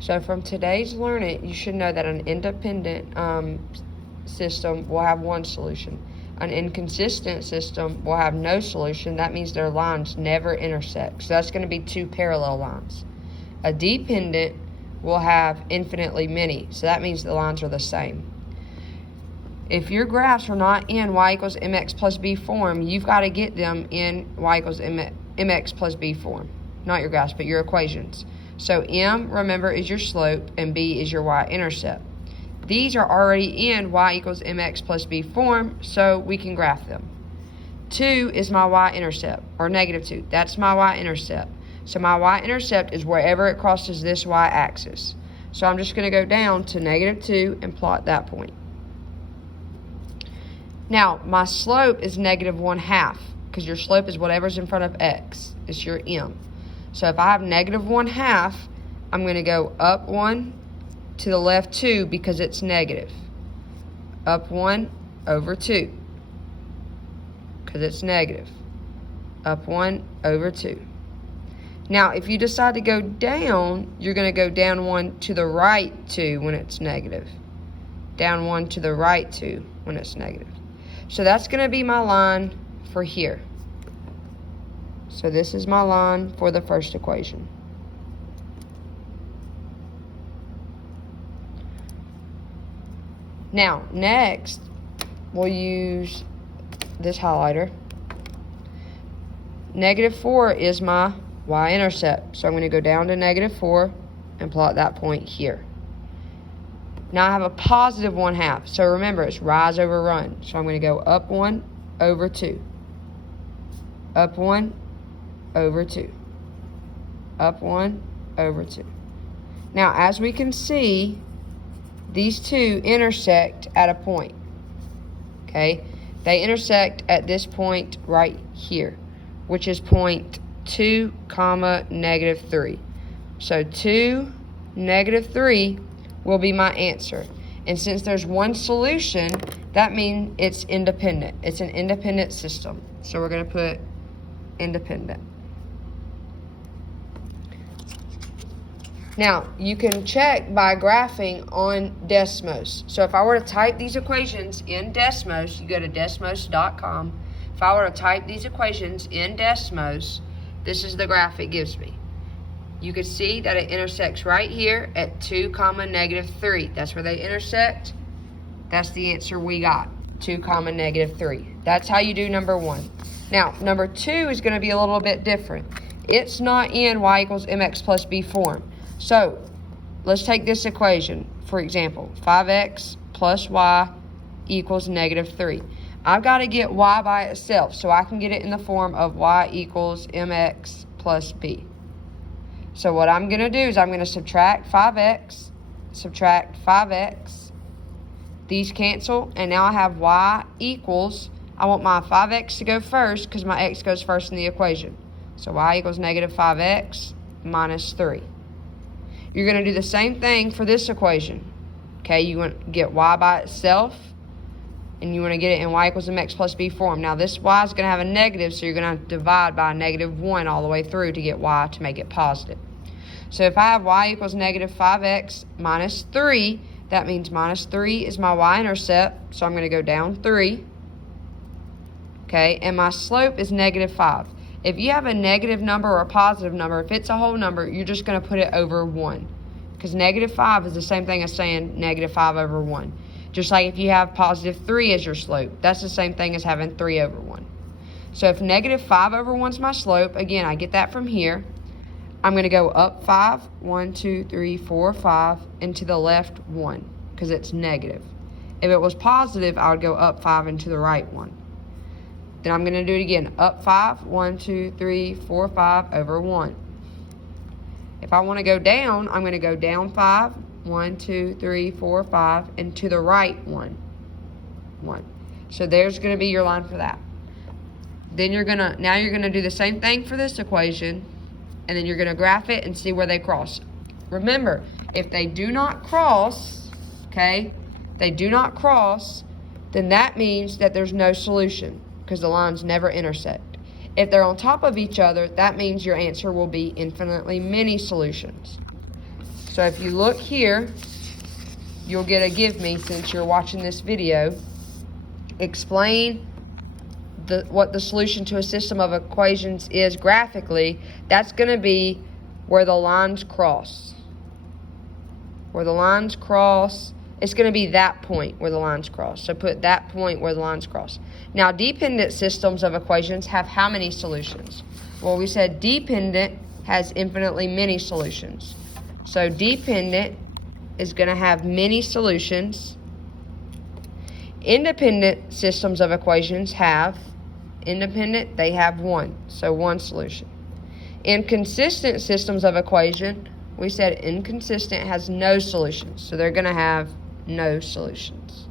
So from today's Learn It, you should know that an independent system will have one solution. An inconsistent system will have no solution. That means their lines never intersect. So that's going to be two parallel lines. A dependent will have infinitely many. So that means the lines are the same. If your graphs are not in y equals mx plus b form, you've got to get them in y equals mx plus b form. Not your graphs, but your equations. So m, remember, is your slope, and b is your y-intercept. These are already in y equals mx plus b form, so we can graph them. 2 is my y-intercept, or negative 2. That's my y-intercept. So my y-intercept is wherever it crosses this y-axis. So I'm just going to go down to negative 2 and plot that point. Now, my slope is negative 1/2, because your slope is whatever's in front of x. It's your m. So if I have negative 1/2, I'm going to go up 1 to the left 2 because it's negative. Up 1 over 2 because it's negative. Up 1 over 2. Now, if you decide to go down, you're going to go down 1 to the right 2 when it's negative. Down 1 to the right 2 when it's negative. So that's going to be my line for here. So this is my line for the first equation. Now, next, we'll use this highlighter. Negative 4 is my y-intercept. So I'm going to go down to negative 4 and plot that point here. Now I have a positive 1/2. So remember, it's rise over run. So I'm going to go up 1 over 2. Up 1 over 2. Up 1 over 2. Now, as we can see, these two intersect at a point. Okay? They intersect at this point right here, which is point 2, negative 3. So 2, negative 3 will be my answer. And since there's one solution, that means it's independent. It's an independent system. So we're going to put independent. Now, you can check by graphing on Desmos. So if I were to type these equations in Desmos, you go to desmos.com. If I were to type these equations in Desmos, this is the graph it gives me. You can see that it intersects right here at 2, negative 3. That's where they intersect. That's the answer we got, 2, negative 3. That's how you do number 1. Now, number 2 is going to be a little bit different. It's not in y equals mx plus b form. So, let's take this equation, for example, 5x plus y equals negative 3. I've got to get y by itself, so I can get it in the form of y equals mx plus b. So what I'm going to do is I'm going to subtract 5x, subtract 5x. These cancel, and now I have y equals, I want my 5x to go first because my x goes first in the equation. So y equals negative 5x minus 3. You're going to do the same thing for this equation. Okay, you want to get y by itself, and you want to get it in y equals mx plus b form. Now this y is going to have a negative, so you're going to divide by a negative 1 all the way through to get y to make it positive. So if I have y equals negative 5x minus 3, that means minus 3 is my y-intercept, so I'm going to go down 3. Okay, and my slope is negative 5. If you have a negative number or a positive number, if it's a whole number, you're just going to put it over 1. Because negative 5 is the same thing as saying negative 5 over 1. Just like if you have positive 3 as your slope, that's the same thing as having 3 over 1. So if negative 5 over 1 is my slope, again, I get that from here. I'm going to go up 5, 1, 2, 3, 4, 5, and to the left 1, because it's negative. If it was positive, I would go up 5 and to the right 1. Then I'm going to do it again. Up 5, 1, 2, 3, 4, 5 over 1. If I want to go down, I'm going to go down 5, 1, 2, 3, 4, 5, and to the right 1. So there's going to be your line for that. Then you're going to do the same thing for this equation, and then you're going to graph it and see where they cross. Remember, if they do not cross, okay, then that means that there's no solution because the lines never intersect. If they're on top of each other, that means your answer will be infinitely many solutions. So if you look here, you'll get a give me since you're watching this video. Explain what the solution to a system of equations is graphically. That's going to be where the lines cross. Where the lines cross, it's going to be that point where the lines cross. So put that point where the lines cross. Now, dependent systems of equations have how many solutions? Well, we said dependent has infinitely many solutions. So dependent is going to have many solutions. Independent systems of equations have independent, they have one. So one solution. Inconsistent systems of equation, we said inconsistent has no solutions. So they're going to have no solutions.